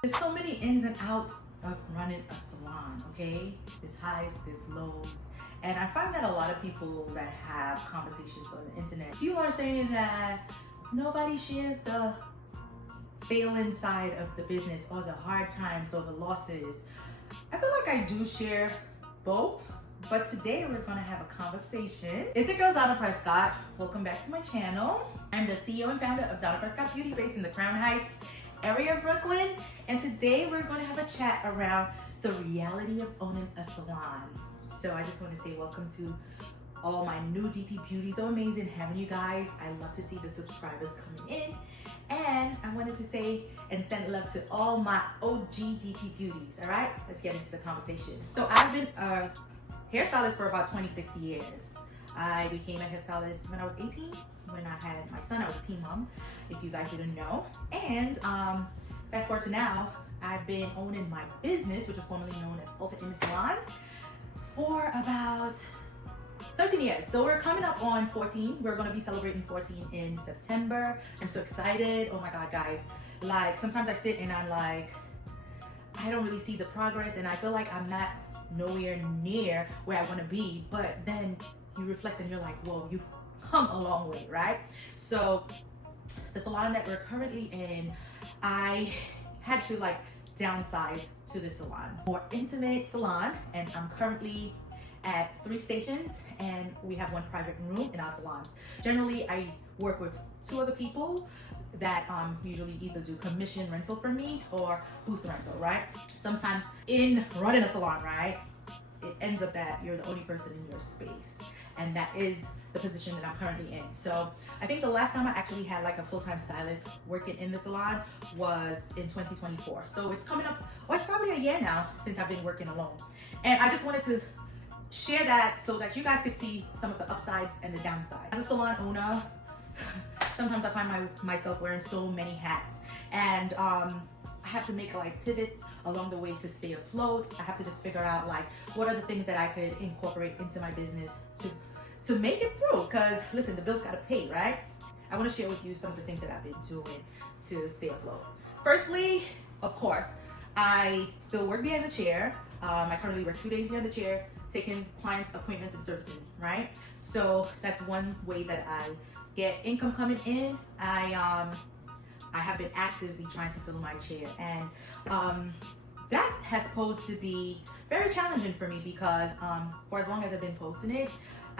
There's so many ins and outs of running a salon, okay? There's highs, there's lows. And I find that a lot of people that have conversations on the internet, people are saying that nobody shares the failing side of the business or the hard times or the losses. I feel like I do share both, but today we're gonna have a conversation. It's your girl, Donna Prescott. Welcome back to my channel. I'm the CEO and founder of Donna Prescott Beauty based in the Crown Heights area of Brooklyn. And today we're gonna have a chat around the reality of owning a salon. So I just want to say welcome to all my new DP Beauties. So amazing having you guys. I love to see the subscribers coming in. And I wanted to say and send love to all my OG DP Beauties. All right, let's get into the conversation. So I've been a hairstylist for about 26 years. I became a hairstylist when I was 18. When I had my son, I was a teen mom, if you guys didn't know. And fast forward to now, I've been owning my business, which was formerly known as Ultra Image Salon, for about 13 years. So we're coming up on 14. We're going to be celebrating 14 in September. I'm so excited. Oh my God, guys. Like, sometimes I sit and I'm like, I don't really see the progress and I feel like I'm not nowhere near where I want to be. But then you reflect and you're like, whoa, you've come a long way, right? So the salon that we're currently in, I had to like downsize to the salon, more intimate salon, and I'm currently at 3 stations and we have 1 private room in our salons. Generally, I work with 2 other people that usually either do commission rental for me or booth rental, right? Sometimes in running a salon, right, it ends up that you're the only person in your space, and that is the position that I'm currently in. So I think the last time I actually had like a full-time stylist working in the salon was in 2024. So it's coming up, well, it's probably a year now since I've been working alone. And I just wanted to share that so that you guys could see some of the upsides and the downsides. As a salon owner, sometimes I find myself wearing so many hats, and I have to make like pivots along the way to stay afloat. I have to just figure out like what are the things that I could incorporate into my business to make it through, because listen, the bills gotta pay, right? I want to share with you some of the things that I've been doing to stay afloat. Firstly, of course, I still work behind the chair. I currently work 2 days behind the chair, taking clients' appointments and servicing, right? So that's one way that I get income coming in. I have been actively trying to fill my chair, and that has posed to be very challenging for me because for as long as I've been posting it,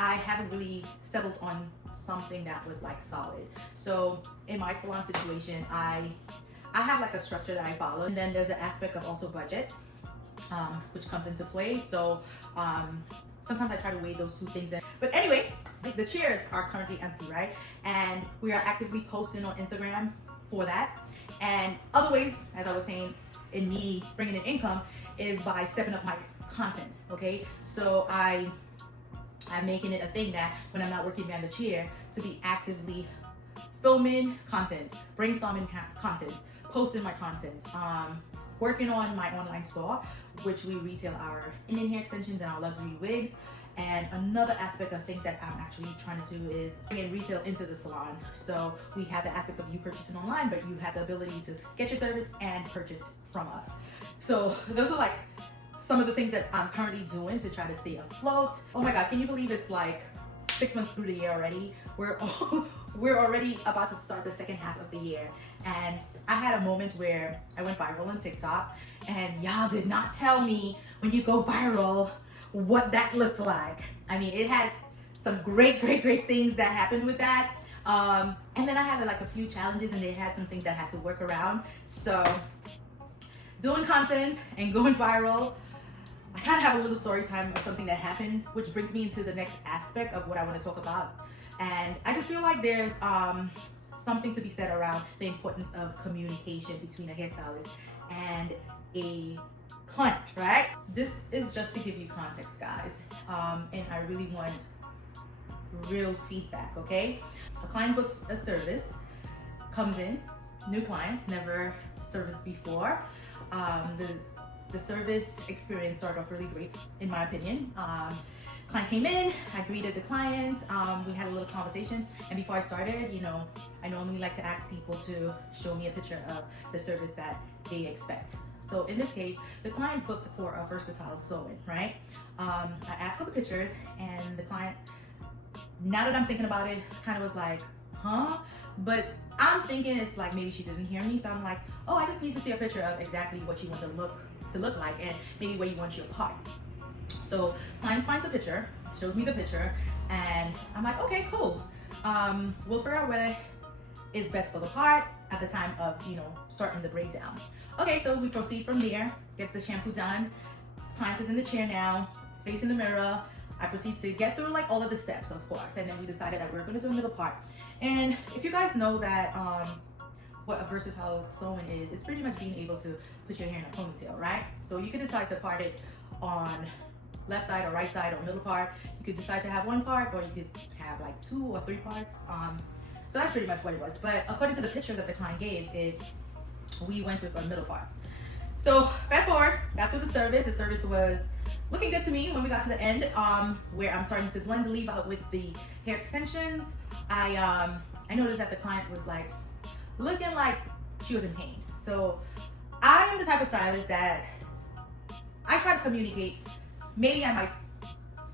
I haven't really settled on something that was like solid. So in my salon situation, I have like a structure that I follow, and then there's an aspect of also budget, which comes into play. So sometimes I try to weigh those 2 things in. But anyway, the chairs are currently empty, right? And we are actively posting on Instagram for that. And other ways, as I was saying, in me bringing in income is by stepping up my content, okay? So I'm making it a thing that when I'm not working behind the chair, to be actively filming content, brainstorming content, posting my content, working on my online store, which we retail our Indian hair extensions and our luxury wigs. And another aspect of things that I'm actually trying to do is bring in retail into the salon. So we have the aspect of you purchasing online, but you have the ability to get your service and purchase from us. So those are like some of the things that I'm currently doing to try to stay afloat. Oh my God, can you believe it's like 6 months through the year already? We're already about to start the second half of the year. And I had a moment where I went viral on TikTok, and y'all did not tell me when you go viral what that looked like. I mean, it had some great things that happened with that. And then I had like a few challenges, and they had some things that I had to work around. So doing content and going viral, I kind of have a little story time of something that happened, which brings me into the next aspect of what I want to talk about. And I just feel like there's something to be said around the importance of communication between a hairstylist and a client, right? This is just to give you context, guys. And I really want real feedback, okay? A client books a service, comes in, new client, never serviced before. The service experience started off really great, in my opinion. client came in, I greeted the client, we had a little conversation, and before I started, you know, I normally like to ask people to show me a picture of the service that they expect. So in this case, the client booked for a versatile sewing, right? I asked for the pictures, and the client, now that I'm thinking about it, kind of was like, huh? But I'm thinking it's like maybe she didn't hear me, so I'm like, oh, I just need to see a picture of exactly what you want to look like, and maybe where you want your part. So client finds a picture, shows me the picture, and I'm like, okay, cool. We'll figure out what is best for the part at the time of, you know, starting the breakdown. Okay, so we proceed from there, gets the shampoo done. Client is in the chair now, facing the mirror. I proceed to get through like all of the steps, of course, and then we decided that we're gonna do a middle part. And if you guys know that what a versatile sewing is, it's pretty much being able to put your hair in a ponytail, right? So you can decide to part it on left side or right side or middle part. You could decide to have one part, or you could have like 2 or 3 parts. So that's pretty much what it was. But according to the picture that the client gave, we went with a middle part. So fast forward, got through the service. The service was looking good to me when we got to the end, where I'm starting to blend the leaf out with the hair extensions. I noticed that the client was like looking like she was in pain. So I'm the type of stylist that I try to communicate. Maybe I might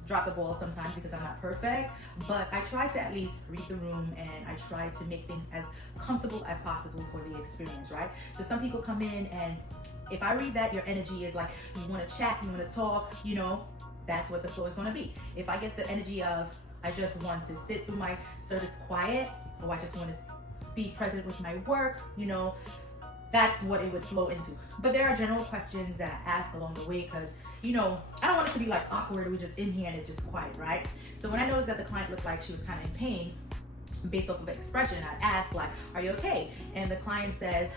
drop the ball sometimes because I'm not perfect, but I try to at least read the room, and I try to make things as comfortable as possible for the experience, right? So some people come in, and if I read that your energy is like, you want to chat, you want to talk, you know, that's what the flow is going to be. If I get the energy of, I just want to sit through my service quiet, or I just want to be present with my work, you know, that's what it would flow into. But there are general questions that I ask along the way, because, you know, I don't want it to be like awkward, we're just in here and it's just quiet, right? So when I noticed that the client looked like she was kind of in pain, based off of the expression, I asked like, are you okay? And the client says,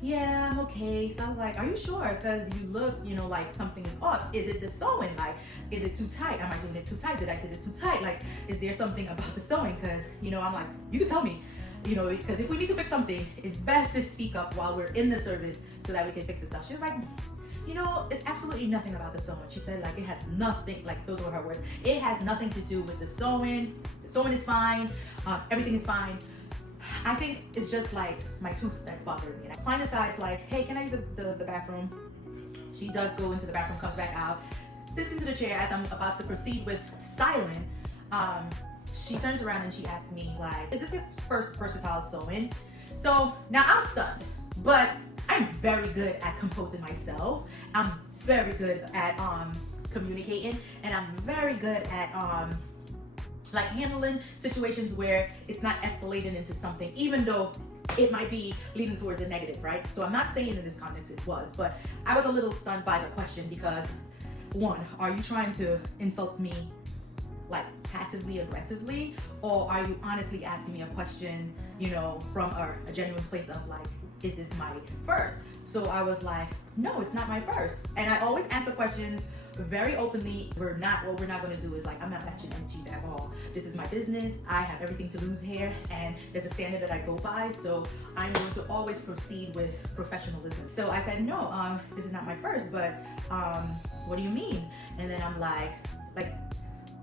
yeah, I'm okay. So I was like, are you sure? Because you look, you know, like something's off. Is it the sewing? Like, is it too tight? Am I doing it too tight? Did I do it too tight? Like, is there something about the sewing? Because, you know, I'm like, you can tell me, you know, because if we need to fix something, it's best to speak up while we're in the service so that we can fix the stuff. She was like, you know, it's absolutely nothing about the sewing. She said, like, it has nothing, like, those were her words. It has nothing to do with the sewing. The sewing is fine. Everything is fine. I think it's just like my tooth that's bothering me. And I client decides like, hey, can I use the bathroom? She does go into the bathroom, comes back out, sits into the chair as I'm about to proceed with styling. She turns around and she asks me like, is this your first versatile sewing? So now I'm stunned, but I'm very good at composing myself. I'm very good at communicating, and I'm very good at like handling situations where it's not escalating into something, even though it might be leading towards a negative, right? So I'm not saying in this context it was, but I was a little stunned by the question because, one, are you trying to insult me like passively aggressively, or are you honestly asking me a question, you know, from a genuine place of like, is this my first? So I was like, no, it's not my first. And I always answer questions very openly. What we're not going to do is like, I'm not matching energies at all. This is my business. I have everything to lose here, and there's a standard that I go by. So I'm going to always proceed with professionalism. So I said, no, this is not my first, but what do you mean? And then I'm like,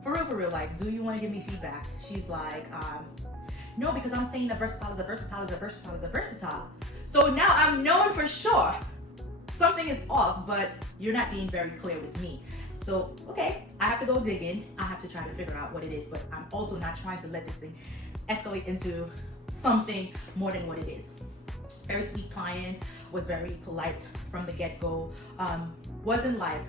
for real, like, do you want to give me feedback? She's like, no, because I'm saying a versatile is a versatile is a versatile is a versatile. So now I'm knowing for sure something is off, but you're not being very clear with me. So, okay, I have to go dig in. I have to try to figure out what it is, but I'm also not trying to let this thing escalate into something more than what it is. Very sweet client, was very polite from the get-go. Wasn't like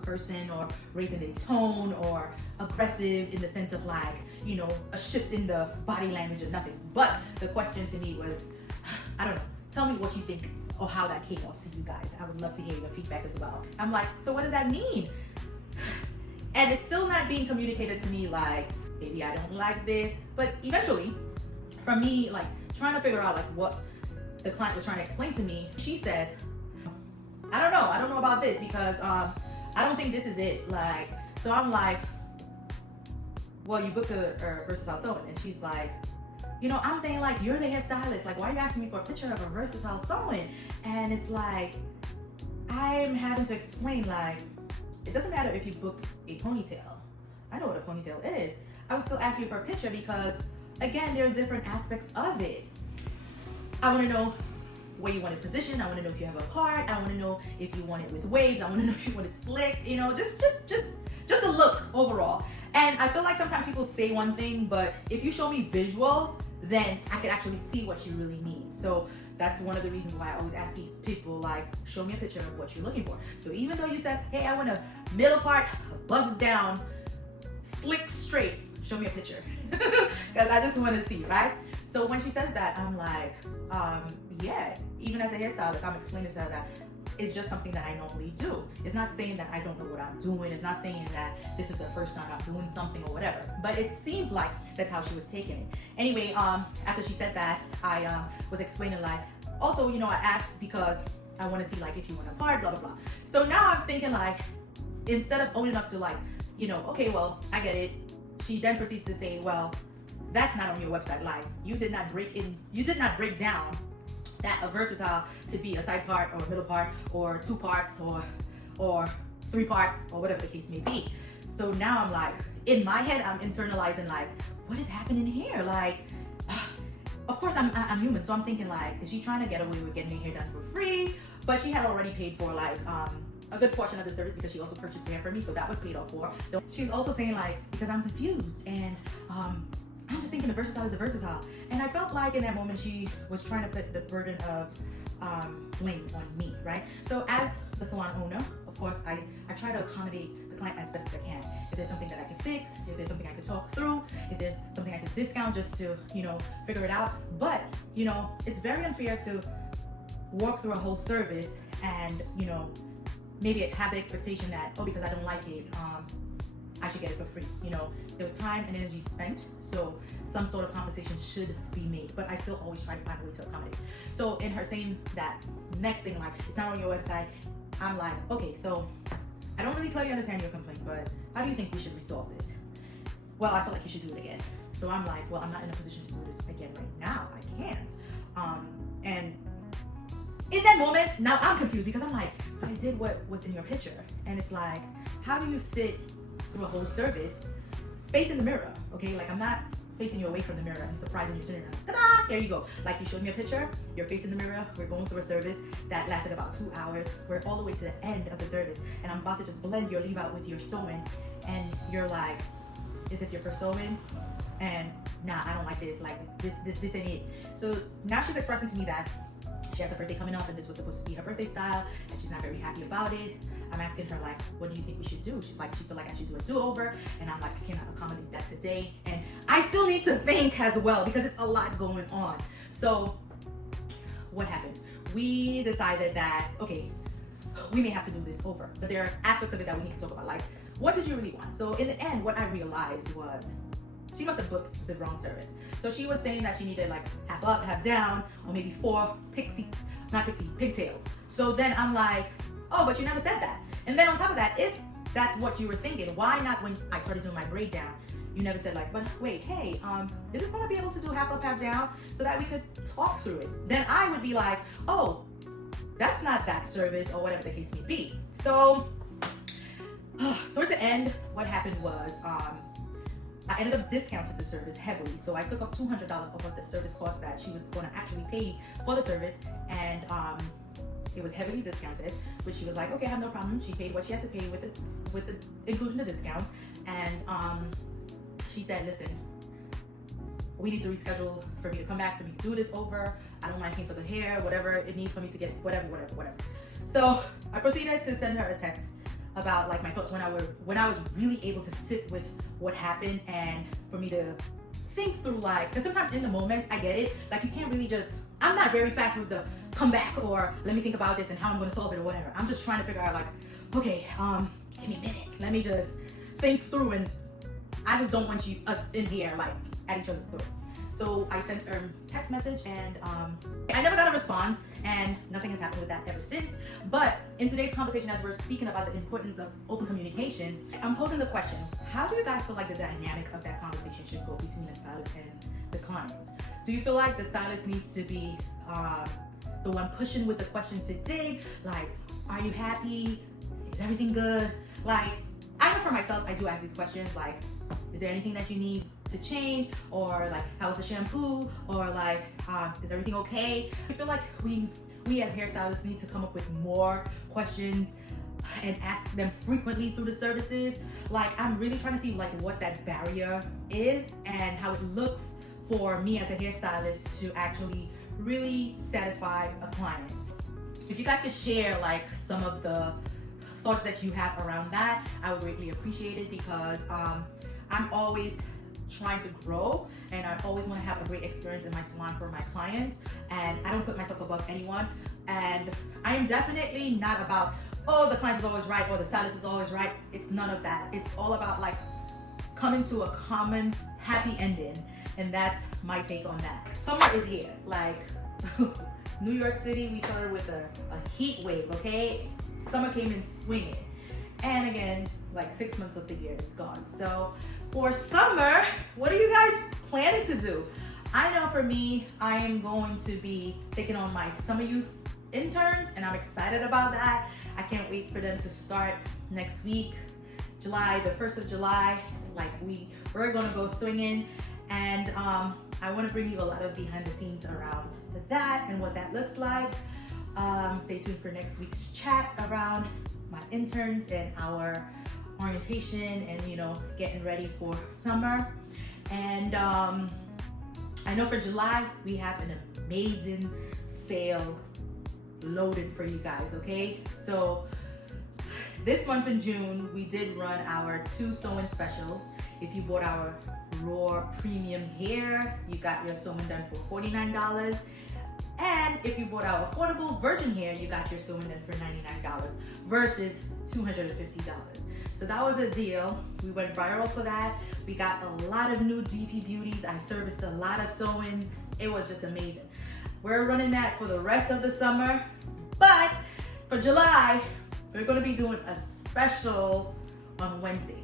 cursing or raising their tone or aggressive in the sense of like, you know, a shift in the body language or nothing. But the question to me was, I don't know, tell me what you think or how that came off to you guys. I would love to hear your feedback as well. I'm like, so what does that mean? And it's still not being communicated to me like, maybe I don't like this. But eventually, from me like trying to figure out like what the client was trying to explain to me, she says, I don't know about this because I don't think this is it. Like, so I'm like, well, you booked a versatile sewing. And she's like, you know, I'm saying like, you're the hairstylist. Like, why are you asking me for a picture of a versatile sewing? And it's like, I'm having to explain like, it doesn't matter if you booked a ponytail. I know what a ponytail is. I would still ask you for a picture because, again, there's different aspects of it. I want to know where you want it positioned. I want to know if you have a part. I want to know if you want it with waves. I want to know if you want it slick. You know, just a look overall. And I feel like sometimes people say one thing, but if you show me visuals, then I can actually see what you really mean. So that's one of the reasons why I always ask people, like, show me a picture of what you're looking for. So even though you said, hey, I want a middle part, buzz down, slick, straight, show me a picture. Because I just want to see, right? So when she says that, I'm like, yeah, even as a hairstylist, I'm explaining to her that it's just something that I normally do. It's not saying that I don't know what I'm doing. It's not saying that this is the first time I'm doing something or whatever. But it seemed like that's how she was taking it. Anyway, after she said that, I was explaining, like, also, you know, I asked because I want to see, like, if you want a part, blah, blah, blah. So now I'm thinking, like, instead of owning up to, like, you know, okay, well, I get it. She then proceeds to say, well, that's not on your website. Like, you did not break down that a versatile could be a side part or a middle part or 2 parts or 3 parts or whatever the case may be. So now I'm like, in my head, I'm internalizing, like, what is happening here? Like, of course I'm human, so I'm thinking, like, is she trying to get away with getting her hair done for free? But she had already paid for, like, a good portion of the service because she also purchased hair for me, so that was paid off for. She's also saying, like, because I'm confused and I'm just thinking a versatile is a versatile. And I felt like in that moment she was trying to put the burden of blame on me, right? So as the salon owner, of course, I try to accommodate the client as best as I can. If there's something that I can fix, if there's something I can talk through, if there's something I can discount just to, you know, figure it out. But, you know, it's very unfair to walk through a whole service and, you know, maybe have the expectation that, oh, because I don't like it, I should get it for free. You know, there was time and energy spent, so some sort of compensation should be made, but I still always try to find a way to accommodate. So in her saying that next thing, like, it's not on your website, I'm like, okay, so I don't really clearly understand your complaint, but how do you think we should resolve this? Well, I feel like you should do it again. So I'm like, well, I'm not in a position to do this again right now. I can't. And in that moment, now I'm confused because I'm like, I did what was in your picture. And it's like, how do you sit through a whole service facing the mirror? Okay, like, I'm not facing you away from the mirror and surprising you, sitting around, ta-da, there you go. Like, you showed me a picture, you're facing the mirror, we're going through a service that lasted about 2 hours. We're all the way to the end of the service, and I'm about to just blend your leave out with your sewing, and you're like, is this your first sewing? And nah, I don't like this, like, this ain't it. So now she's expressing to me that she has a birthday coming up and this was supposed to be her birthday style and she's not very happy about it. I'm asking her, like, what do you think we should do? She's like, she feel like I should do a do-over, and I'm like, I cannot accommodate that today. And I still need to think as well because it's a lot going on. So what happened? We decided that, okay, we may have to do this over, but there are aspects of it that we need to talk about. Like, what did you really want? So in the end, what I realized was she must have booked the wrong service. So she was saying that she needed, like, half up, half down, or maybe 4 pigtails. So then I'm like, oh, but you never said that. And then on top of that, if that's what you were thinking, why not when I started doing my braid down, you never said, like, but wait, hey, is this gonna be able to do half up, half down so that we could talk through it? Then I would be like, oh, that's not that service, or whatever the case may be. So towards the end, what happened was, I ended up discounting the service heavily. So I took off $200 off of the service cost that she was going to actually pay for the service, and it was heavily discounted, which she was like, okay, I have no problem. She paid what she had to pay with the including the discount, and she said, listen, we need to reschedule for me to come back, for me to do this over. I don't mind paying for the hair, whatever it needs for me to get, whatever. So I proceeded to send her a text about, like, my thoughts when I was really able to sit with what happened, and for me to think through, like, because sometimes in the moment, I get it, like, you can't really just, I'm not very fast with the come back or let me think about this and how I'm going to solve it or whatever. I'm just trying to figure out, like, okay, give me a minute, let me just think through, and I just don't want us in here, like, at each other's throat. So I sent her a text message, and I never got a response, and nothing has happened with that ever since. But in today's conversation, as we're speaking about the importance of open communication, I'm posing the question, how do you guys feel like the dynamic of that conversation should go between the stylist and the client? Do you feel like the stylist needs to be the one pushing with the questions to dig? Like, are you happy? Is everything good? Like, I know for myself, I do ask these questions like, is there anything that you need to change? Or like, how's the shampoo? Or like, is everything okay? I feel like we as hairstylists need to come up with more questions and ask them frequently through the services. Like, I'm really trying to see like what that barrier is and how it looks for me as a hairstylist to actually really satisfy a client. If you guys could share like some of the thoughts that you have around that, I would greatly appreciate it, because I'm always trying to grow and I always want to have a great experience in my salon for my clients, and I don't put myself above anyone. And I am definitely not about, oh, the client is always right or the stylist is always right. It's none of that. It's all about like coming to a common happy ending, and that's my take on that. Summer is here. Like New York City, we started with a heat wave, okay? Summer came in swinging. And again, like 6 months of the year is gone. So for summer, what are you guys planning to do? I know for me, I am going to be taking on my summer youth interns, and I'm excited about that. I can't wait for them to start next week, July, the 1st of July. Like we're gonna go swinging, and I wanna bring you a lot of behind the scenes around that and what that looks like. Stay tuned for next week's chat around my interns and our orientation and, you know, getting ready for summer. And I know for July, we have an amazing sale loaded for you guys, okay? So this month in June, we did run our 2 sew-in specials. If you bought our raw premium hair, you got your sewing done for $49. And if you bought our affordable virgin hair, you got your sewing done for $99 versus $250. So that was a deal. We went viral for that. We got a lot of new DP Beauties. I serviced a lot of sew-ins. It was just amazing. We're running that for the rest of the summer. But for July, we're gonna be doing a special on Wednesdays.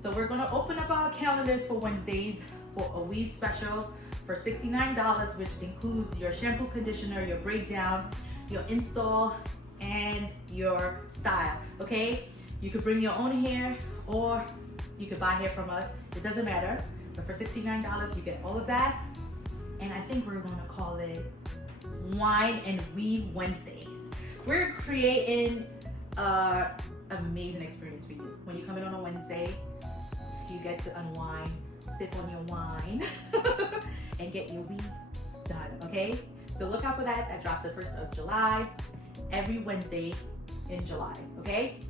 So we're gonna open up our calendars for Wednesdays for a weave special for $69, which includes your shampoo, conditioner, your breakdown, your install, and your style, okay? You could bring your own hair or you could buy hair from us. It doesn't matter. But for $69, you get all of that. And I think we're gonna call it Wine and Weave Wednesdays. We're creating an amazing experience for you. When you come in on a Wednesday, you get to unwind, sip on your wine, and get your weave done, okay? So look out for that. That drops the 1st of July, every Wednesday in July, okay?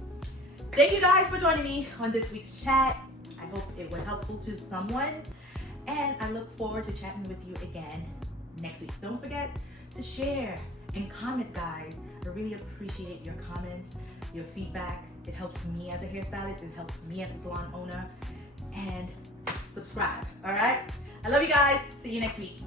Thank you guys for joining me on this week's chat. I hope it was helpful to someone, and I look forward to chatting with you again next week. Don't forget to share and comment, guys. I really appreciate your comments, your feedback. It helps me as a hairstylist, it helps me as a salon owner, and subscribe, all right? I love you guys. See you next week.